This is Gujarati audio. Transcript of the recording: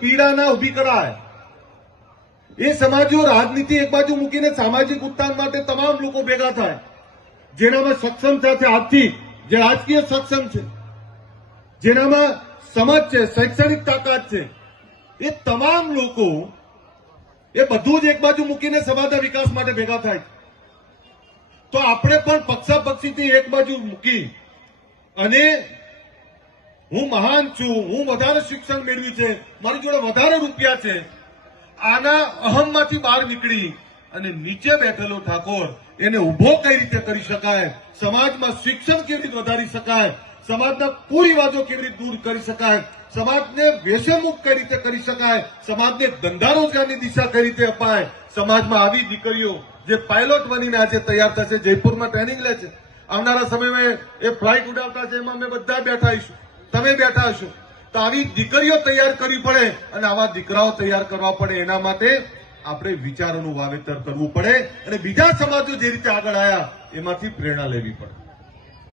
પીડા ઉભી કરાય, એ સમાજો રાજનીતિ એક બાજુ મૂકીને સામાજિક ઉત્થાન માટે તમામ લોકો ભેગા થાય, જેનામાં સક્ષમ સાથે આર્થિક, જે રાજકીય સક્ષમ છે, જેનામાં સમજ છે, શૈક્ષણિક તાકાત છે, એ તમામ લોકો એ બધું જ એક બાજુ મૂકીને સમાજના વિકાસ માટે ભેગા થાય. તો આપણે પણ પક્ષાપક્ષીથી એક બાજુ મૂકી અને હું મહાન છું, હું વધારે શિક્ષણ મેળવ્યું છે, મારી જોડે વધારે રૂપિયા છે, આના અહમમાંથી બહાર નીકળી અને નીચે બેઠેલો ઠાકોર એને ઉભો કઈ રીતે કરી શકાય, સમાજમાં શિક્ષણ કેવી રીતે વધારી શકાય, સમાજના કુરિવાજો કેવી રીતે દૂર કરી શકાય, સમાજને વ્યસનમુક્ત કઈ રીતે કરી શકાય, સમાજને ધંધા રોજગારની દિશા કઈ રીતે અપાય, સમાજમાં આવી દીકરીઓ જે પાયલોટ બનીને આજે તૈયાર થશે, જયપુરમાં ટ્રેનિંગ લે છે, આવનારા સમયમાં એ ફ્લાઇટ ઉડાવતા છે, એમાં અમે બધા બેઠા હશું, તમે બેઠા હશો. તો આવી દીકરીઓ તૈયાર કરવી પડે અને આવા દીકરાઓ તૈયાર કરવા પડે. એના માટે આપણે વિચારોનું વાવેતર કરવું પડે અને બીજા સમાજો જે રીતે આગળ આવ્યા એમાંથી પ્રેરણા લેવી પડે.